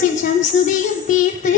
ഷംസുദിയും തീർത്ത്.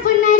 simplemente